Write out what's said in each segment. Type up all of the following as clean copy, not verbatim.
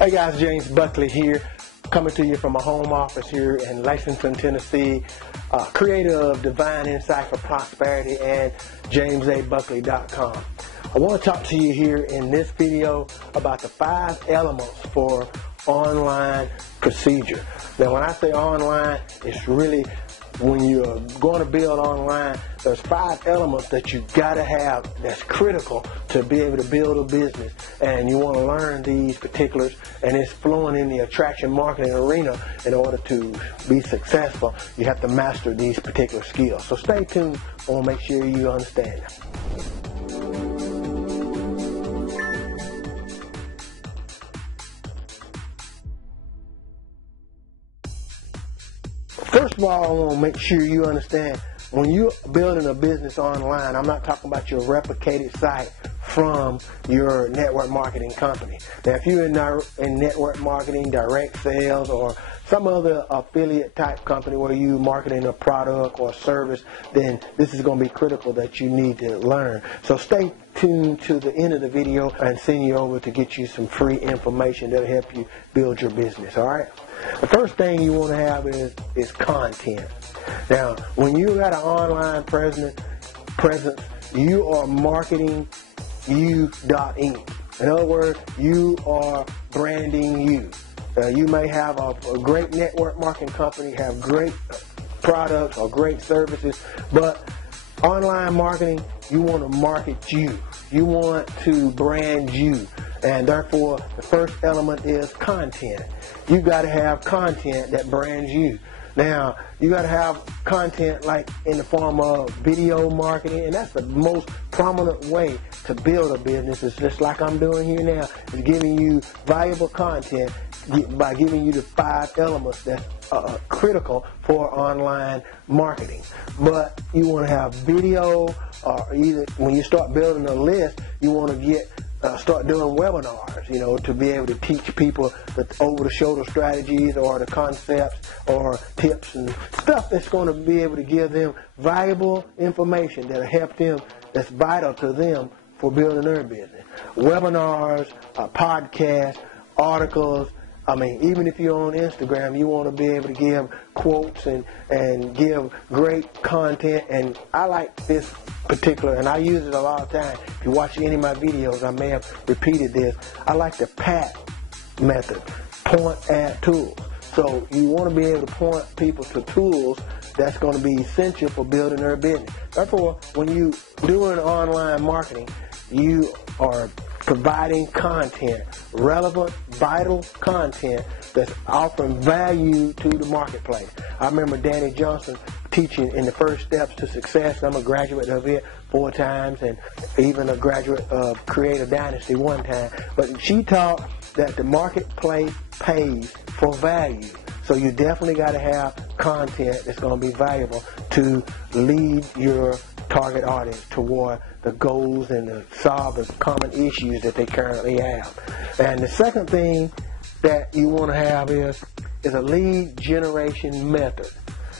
Hey guys, James Buckley here, coming to you from my home office here in Lexington, Tennessee, creator of Divine Insight for Prosperity and JamesABuckley.com. I want to talk to you here in this video about the 5 elements for online procedure. Now when I say online, it's really when you're going to build online, there's 5 elements that you got to have that's critical to be able to build a business. And you want to learn these particulars, and it's flowing in the attraction marketing arena. In order to be successful, you have to master these particular skills. So stay tuned. I want to make sure you understand them. First of all, I want to make sure you understand, when you're building a business online, I'm not talking about your replicated site from your network marketing company. Now, if you're in network marketing, direct sales, or some other affiliate type company where you're marketing a product or service, then this is going to be critical that you need to learn. So stay tuned to the end of the video and send you over to get you some free information that'll help you build your business, all right? The first thing you want to have is content. Now, when you got an online presence, you are marketing you.inc. In other words, you are branding you. You may have a great network marketing company, have great products or great services, but online marketing, you want to market you. You want to brand you. And therefore, the first element is content. You got to have content that brands you. Now, you got to have content like in the form of video marketing, and that's the most prominent way to build a business. It's just like I'm doing here now, is giving you valuable content by giving you the 5 elements that's critical for online marketing. But you want to have video, or either when you start building a list, you want to start doing webinars, to be able to teach people the over-the-shoulder strategies or the concepts or tips and stuff that's going to be able to give them valuable information that'll help them, that's vital to them for building their business. Webinars, podcasts, articles. I mean, even if you're on Instagram, you want to be able to give quotes and give great content. And I like this particular, and I use it a lot of times. If you watch any of my videos, I may have repeated this. I like the PAT method, point, add, tools. So you want to be able to point people to tools that's going to be essential for building their business. Therefore, when you doing online marketing, you are providing content, relevant, vital content that's offering value to the marketplace. I remember Danny Johnson teaching in the First Steps to Success. I'm a graduate of it 4 times, and even a graduate of Creative Dynasty 1 time. But she taught that the marketplace pays for value. So you definitely got to have content that's going to be valuable to lead your target audience toward the goals and to solve the common issues that they currently have. And the second thing that you want to have is a lead generation method.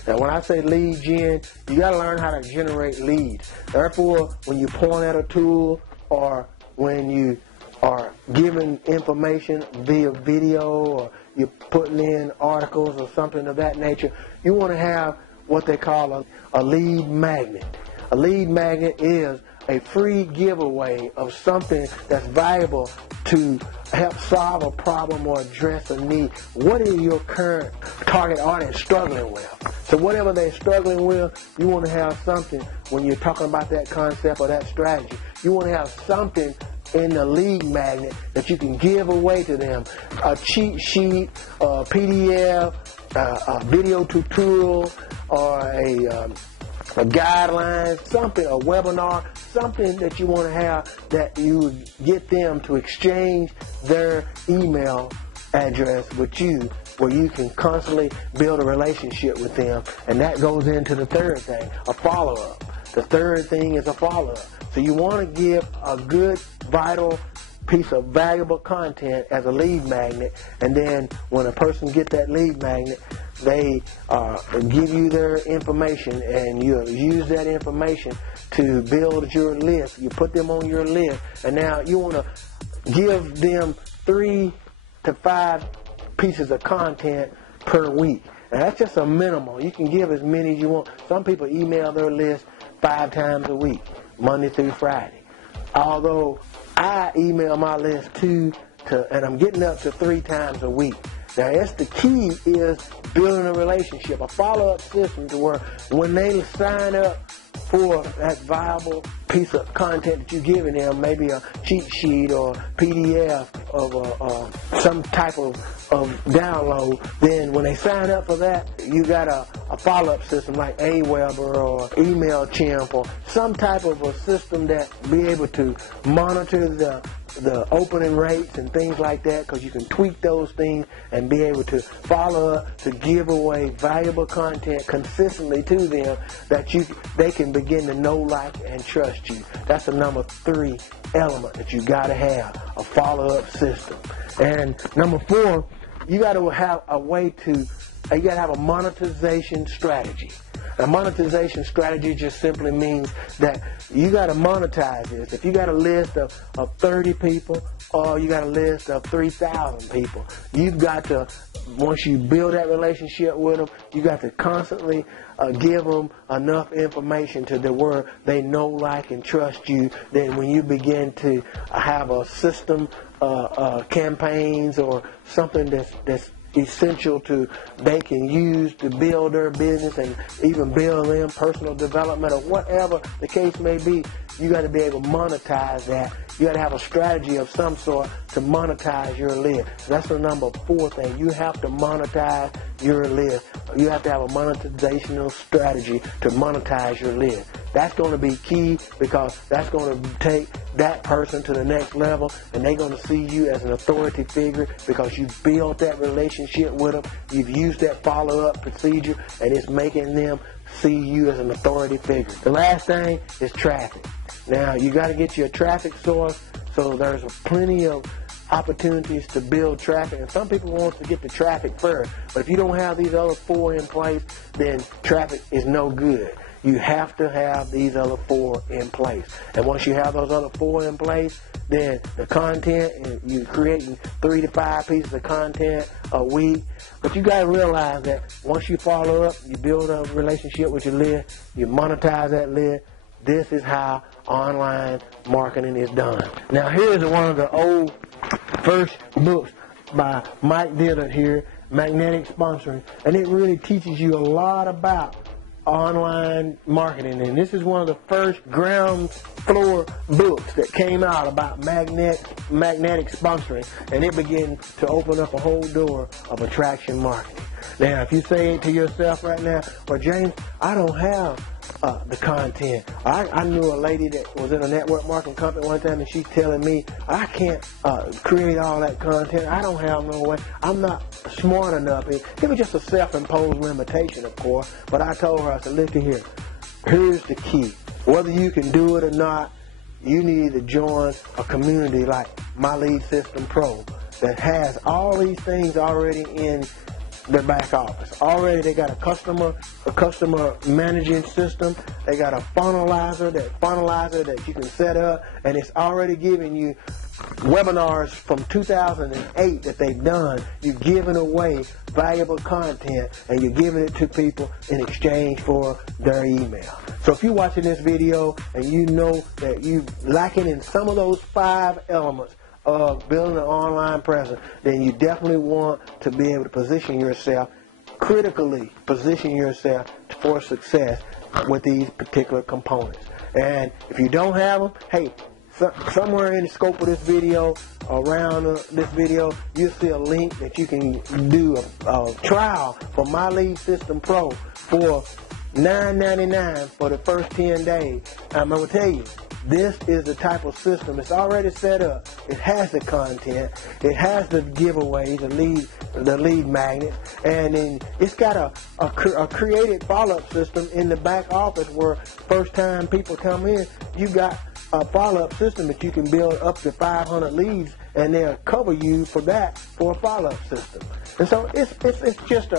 Now when I say lead gen, you got to learn how to generate leads. Therefore, when you point at a tool or when you are giving information via video or you're putting in articles or something of that nature, you want to have what they call a lead magnet. A lead magnet is a free giveaway of something that's valuable to help solve a problem or address a need. What is your current target audience struggling with? So whatever they're struggling with, you want to have something when you're talking about that concept or that strategy. You want to have something in the lead magnet that you can give away to them. A cheat sheet, a PDF, a video tutorial, or a guideline, something, a webinar, something that you want to have that you get them to exchange their email address with you, where you can constantly build a relationship with them. And that goes into the third thing, a follow-up. The third thing is a follow-up. So you want to give a good, vital piece of valuable content as a lead magnet, and then when a person gets that lead magnet, they give you their information, and you use that information to build your list. You put them on your list, and now you want to give them 3 to 5 pieces of content per week. And that's just a minimal. You can give as many as you want. Some people email their list 5 times a week, Monday through Friday. Although I email my list 2 and I'm getting up to 3 times a week. Now, that's the key, is building a relationship, a follow-up system to where when they sign up for that viable piece of content that you're giving them, maybe a cheat sheet or PDF of some type of download, then when they sign up for that, you got a follow-up system like Aweber or MailChimp or some type of a system that be able to monitor the opening rates and things like that, because you can tweak those things and be able to follow up to give away valuable content consistently to them that they can begin to know, like, and trust you. That's the number 3 element that you got to have, a follow-up system. And number 4, you got to have a way to, you got to have a monetization strategy. A monetization strategy just simply means that you got to monetize this. If you got a list of 30 people, or you got a list of 3,000 people, you've got to, once you build that relationship with them, you got to constantly give them enough information to the where they know, like, and trust you. Then when you begin to have a system, campaigns or something that's essential to they can use to build their business and even build them personal development or whatever the case may be, you got to be able to monetize that. You got to have a strategy of some sort to monetize your list. So that's the number 4 thing. You have to monetize your list. You have to have a monetizational strategy to monetize your list. That's going to be key, because that's going to take that person to the next level, and they're going to see you as an authority figure because you built that relationship with them. You've used that follow-up procedure, and it's making them see you as an authority figure. The last thing is traffic. Now, you got to get your traffic source, so there's plenty of opportunities to build traffic, and some people want to get the traffic first, but if you don't have these other 4 in place, then traffic is no good. You have to have these other 4 in place. And once you have those other 4 in place, then the content, and you're creating 3 to 5 pieces of content a week. But you got to realize that once you follow up, you build a relationship with your list, you monetize that list. This is how online marketing is done. Now, here's one of the old first books by Mike Dillard here, Magnetic Sponsoring, and it really teaches you a lot about online marketing. And this is one of the first ground floor books that came out about magnetic sponsoring, and it began to open up a whole door of attraction marketing. Now, if you say to yourself right now, well, James, I don't have the content. I knew a lady that was in a network marketing company one time, and she's telling me, I can't create all that content. I don't have no way. I'm not smart enough. It was just a self-imposed limitation, of course. But I told her, I said, listen here, here's the key. Whether you can do it or not, you need to join a community like My Lead System Pro that has all these things already in their back office. Already they got a customer managing system. They got a funnelizer that you can set up, and it's already giving you webinars from 2008 that they've done. You're giving away valuable content, and you're giving it to people in exchange for their email. So if you're watching this video and you know that you're lacking in some of those 5 elements of building an online presence, then you definitely want to be able to position yourself, critically position yourself for success with these particular components. And if you don't have them, hey, somewhere in the scope of this video, around this video, you'll see a link that you can do a trial for My Lead System Pro for $9.99 for the first 10 days. I'm going to tell you, this is the type of system. It's already set up. It has the content. It has the giveaways, the lead magnets, and then it's got a created follow-up system in the back office where first time people come in, you got a follow-up system that you can build up to 500 leads, and they'll cover you for that for a follow-up system. And so it's just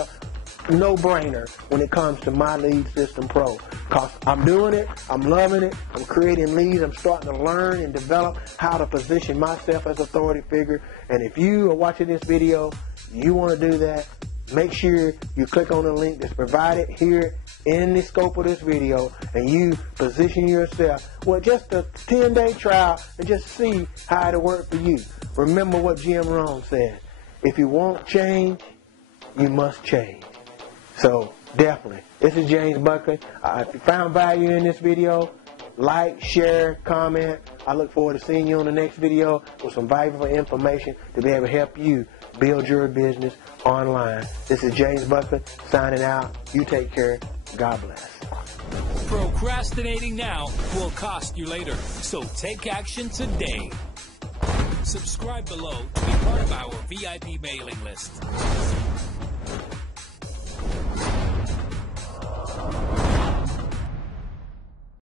no-brainer when it comes to My Lead System Pro. Because I'm doing it, I'm loving it, I'm creating leads, I'm starting to learn and develop how to position myself as an authority figure. And if you are watching this video, you want to do that, make sure you click on the link that's provided here in the scope of this video, and you position yourself with just a 10-day trial and just see how it'll work for you. Remember what Jim Rohn said, if you want change, you must change. So definitely, this is James Buckley. If you found value in this video, like, share, comment. I look forward to seeing you on the next video with some valuable information to be able to help you build your business online. This is James Buckley signing out. You take care. God bless. Procrastinating now will cost you later, so take action today. Subscribe below to be part of our VIP mailing list.